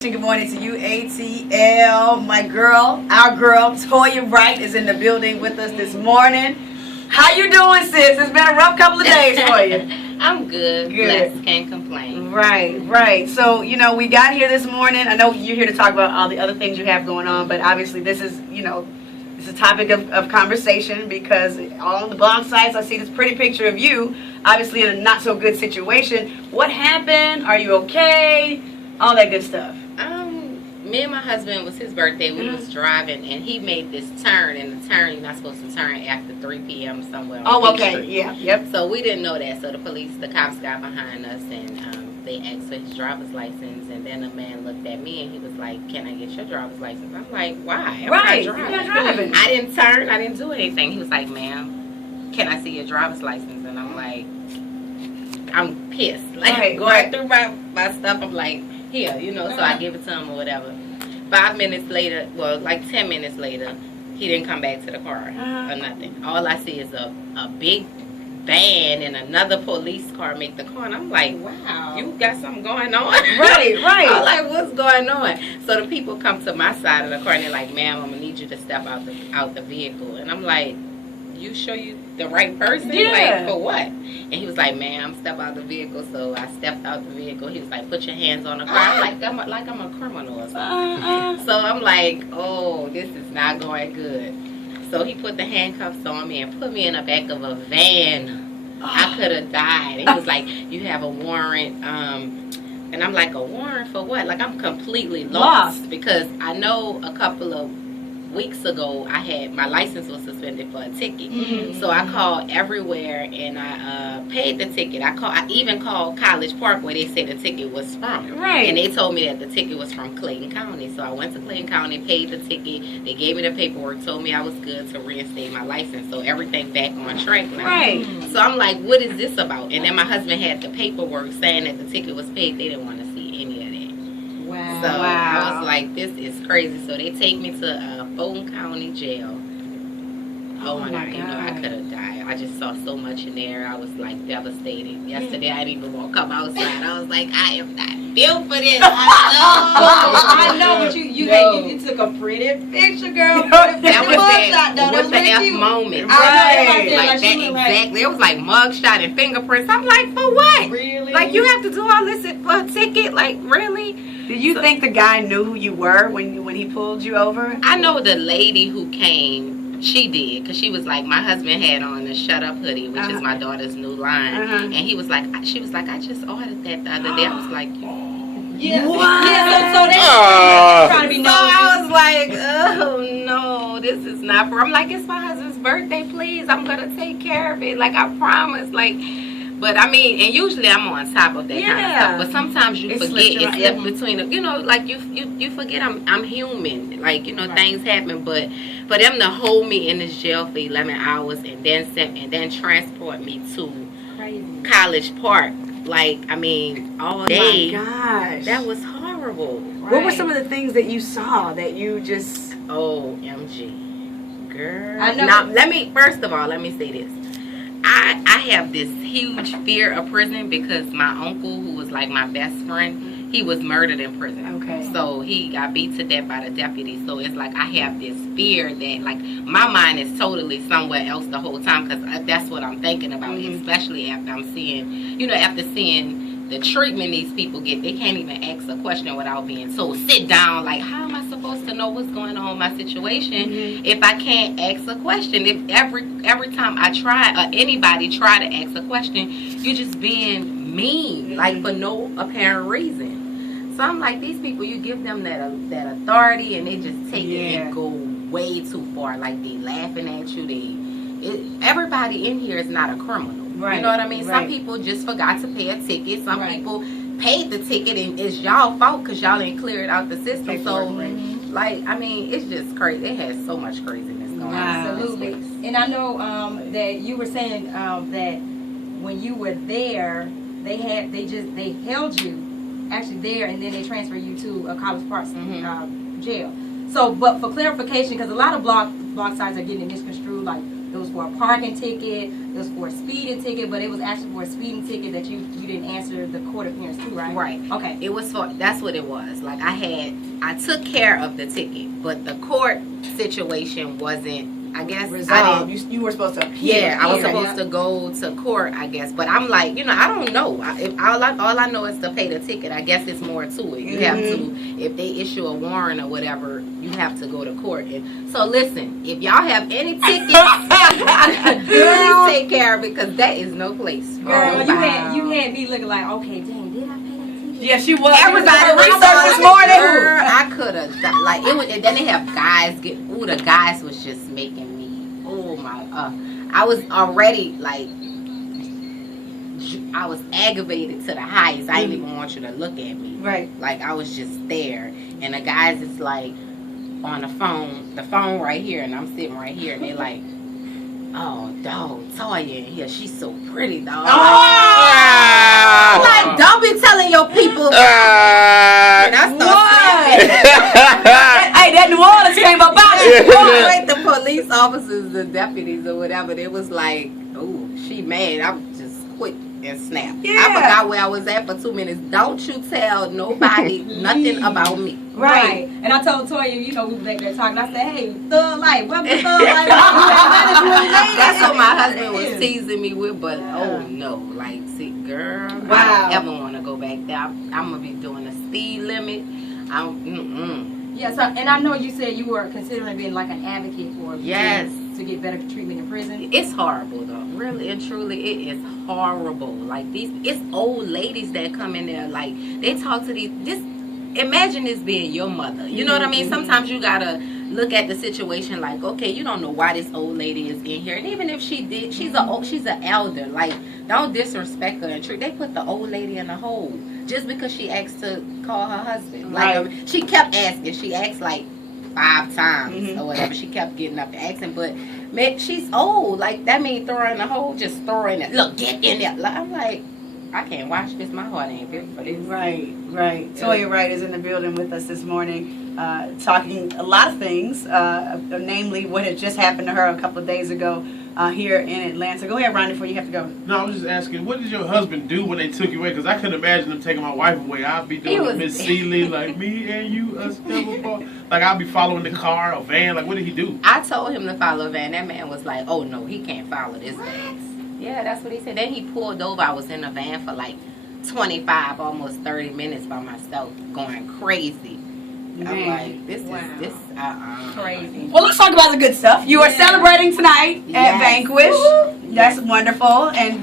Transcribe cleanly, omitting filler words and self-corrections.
Good morning to you, ATL. My girl, our girl, Toya Wright is in the building with us this morning. How you doing, sis? It's been a rough couple of days for you. I'm good. Blessed. Can't complain. Right. So, we got here this morning. I know you're here to talk about all the other things you have going on, but obviously this is, it's a topic of conversation because all on the blog sites I see this pretty picture of you, obviously in a not so good situation. What happened? Are you okay? All that good stuff. Me and my husband, it was his birthday. We was driving, and he made this turn, and the turn, you're not supposed to turn after 3 p.m. somewhere on Oh, Peach okay. Street. Yeah. Yep. So we didn't know that. So the cops got behind us, and they asked for his driver's license, and then the man looked at me, and he was like, "Can I get your driver's license?" I'm like, "Why? I'm Right. not You're not driving. I didn't turn. I didn't do anything." He was like, "Ma'am, can I see your driver's license?" And I'm like, I'm pissed. Like, going through my stuff, I'm like, here, so I give it to him or whatever. 5 minutes later, well, like 10 minutes later, he didn't come back to the car or nothing. All I see is a big van and another police car make the car. And I'm like, wow, you got something going on? Right. I'm like, what's going on? So the people come to my side of the car and they're like, "Ma'am, I'm going to need you to step out the vehicle." And I'm like, "You sure you the right person?" Yeah. Like, for what? And he was like, "Ma'am, step out the vehicle." So I stepped out the vehicle. He was like, "Put your hands on the car." I'm like I'm a criminal or something. So I'm like, oh, this is not going good. So he put the handcuffs on me and put me in the back of a van. I could have died. And he was like, "You have a warrant." And I'm like, "A warrant for what?" Like, I'm completely lost. Because I know a couple of weeks ago my license was suspended for a ticket. So I called everywhere and I paid the ticket. I even called College Park where they said the ticket was from. Right. And they told me that the ticket was from Clayton County. So I went to Clayton County, paid the ticket. They gave me the paperwork, told me I was good to reinstate my license. So everything back on track now. Right. So I'm like, what is this about? And then my husband had the paperwork saying that the ticket was paid. They didn't want to see any of that. Wow. So I was like, this is crazy. So they take me to Fulton County Jail. Oh my God. I could have died. I just saw so much in there. I was like devastated. Yesterday I didn't even want to come outside. I was like, I am not built for this. I know, but you took a pretty picture, girl. That was the F moment. Right. Like that exactly. It was like mugshot and fingerprints. I'm like, for what? Really? Like, you have to do all this for a ticket? Like, really? Did you think the guy knew who you were when he pulled you over? I know the lady who came, she did, because she was like, my husband had on a Shut Up hoodie, which is my daughter's new line. And she was like, I just ordered that the other day. I was like, yeah. What? Yeah, so that's trying to be so I was like, oh no, this is not for. I'm like, it's my husband's birthday, please. I'm gonna take care of it. Like, I promise. Like, but I mean, and usually I'm on top of that kind of stuff. But sometimes you forget. It's left between, like you forget I'm human. Like, things happen. But for them to hold me in this jail for 11 hours and then transport me to College Park. Like, I mean, all day. Oh my gosh. That was horrible. Right. What were some of the things that you saw that you just... OMG. Girl. I know. Now, first of all, let me say this. I have this huge fear of prison because my uncle, who was like my best friend, he was murdered in prison. Okay. So he got beat to death by the deputy. So it's like I have this fear that, like, my mind is totally somewhere else the whole time because that's what I'm thinking about, especially after I'm seeing, after seeing the treatment these people get. They can't even ask a question without being told, sit down. Like, how am I supposed to know what's going on in my situation if I can't ask a question? If every time I try, or anybody try to ask a question, you're just being mean, like, for no apparent reason. So I'm like, these people, you give them that authority and they just take it and go way too far. Like, they laughing at you. Everybody in here is not a criminal. Right. You know what I mean? Some people just forgot to pay a ticket. Some people paid the ticket and it's y'all fault because y'all didn't clear it out the system. So, like, I mean, it's just crazy. It has so much craziness going on. Absolutely. And I know that you were saying that when you were there, they held you actually there, and then they transfer you to a College Park jail. So, but for clarification, because a lot of blog sites are getting misconstrued, like it was for a parking ticket, it was for a speeding ticket, but it was actually for a speeding ticket that you didn't answer the court appearance to, right? Right. Okay. It was for, that's what it was. Like I took care of the ticket, but the court situation wasn't, I guess, Resolved. You were supposed to appear. yeah, I was supposed to go to court, I guess. But I'm like, you know, I don't know. All I know is to pay the ticket. I guess it's more to it. You have to, if they issue a warrant or whatever, you have to go to court. And so listen, if y'all have any tickets, please take care of it, because that is no place. Girl, you had me looking like, okay, dang, did I pay that ticket? Yeah, she was. Everybody research this morning. Girl, I could have, like, it was. And then they have guys get. Ooh, the guys was just making me. Oh my. I was already like. I was aggravated to the highest. I didn't even want you to look at me. Right. Like I was just there, and the guys is like on the phone right here, and I'm sitting right here, and they like. Oh, dog, Toya in here. She's so pretty, dog. I'm like, don't be telling your people. And I Hey, that New Orleans came about it. Like the police officers, the deputies, or whatever. They was like, "Oh, she mad." I'm just quick and snap. Yeah. I forgot where I was at for 2 minutes. Don't you tell nobody nothing about me. Right. And I told Toya, you know, we were back there talking. I said, hey, Thug Life, welcome to Thug Life. That's what my husband was teasing me with, but oh no, like, see, girl, Wow. I don't ever want to go back there. I'm gonna be doing the speed limit. Yeah, so, and I know you said you were considering being like an advocate for people Yes. to get better treatment in prison. It's horrible though, really and truly, it is horrible. Like it's old ladies that come in there, like they talk to these. Imagine this being your mother. You know what I mean? Sometimes you gotta look at the situation like, okay, you don't know why this old lady is in here, and even if she did, she's an elder. Like, don't disrespect her and treat. They put the old lady in a hole just because she asked to call her husband. Like, she kept asking. She asked like 5 times or whatever. She kept getting up to asking, but man, she's old. Like, that means throw her in the hole, just throw her in it. Look, get in there. Like, I'm like, I can't watch this. My heart ain't built for this. Right. Toya Wright is in the building with us this morning, talking a lot of things, namely what had just happened to her a couple of days ago here in Atlanta. Go ahead, Ronnie, before you have to go. No, I was just asking, what did your husband do when they took you away? Because I couldn't imagine them taking my wife away. I'd be doing with Miss Seeley, like, me and you, us never apart. Like, I'd be following the car, a van. Like, what did he do? I told him to follow a van. That man was like, oh no, he can't follow this van. Yeah, that's what he said. Then he pulled over. I was in the van for like 25, almost 30 minutes by myself, going crazy. I'm like, this is Crazy. Well, let's talk about the good stuff. You are celebrating tonight at Yes. Vanquish. That's wonderful. And